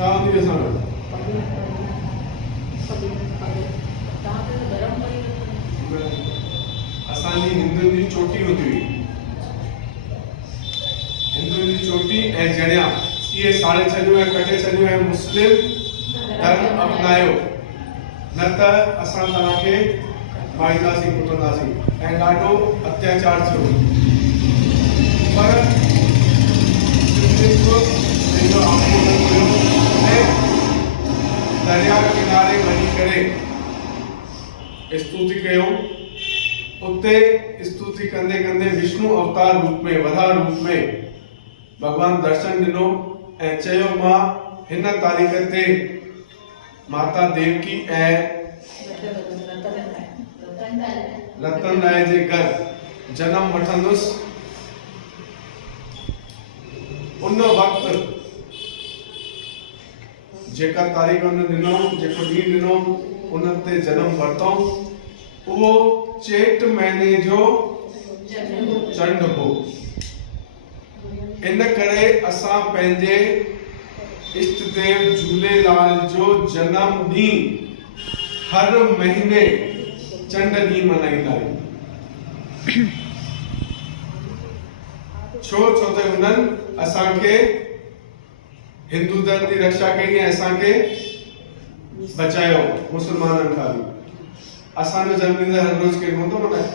शादी के समय असांजी हिंदुनि जी चोटी होती हुई, हिंदुनि जी चोटी ऐं जणिया इहे साड़े छॾियो ऐं कटे छॾियो ऐं मुस्लिम धर्म अपनायो, न त असां तव्हांखे मारींदासीं कुटंदासीं ऐं ॾाढो अत्याचार थियो। पर पंहिंजो आमू न कयो ऐं दरिया किनारे वञी करे स्तुति कयो। उते स्तुति कंदे कंदे विष्णु अवतार रूप में, वधा रूप में भगवान दर्शन ॾिनो ऐं चयो मां हिन तारीख़ ते माता देवकी ऐं रतन राय जे घर जन्म वठंदुसि। उन वक़्तु जेका तारीख़ उन ॾिनो, जेको ॾींहुं ॾिनो, उन ते जन्म वरितो, उहो चेट महीने जो चंड हो। इन करे असां पंहिंजे इष्ट देव झूलेलाल जो जन्म ॾींहुं हर महीने चंड ॾींहुं मल्हाईंदा आहियूं। छो त हुननि असांखे हिंदू धर्म जी रक्षा कई ऐं असांखे बचायो मुसलमाननि खां बि। असांजो जन्मदिन हर रोज केरु हूंदो मल्हाए।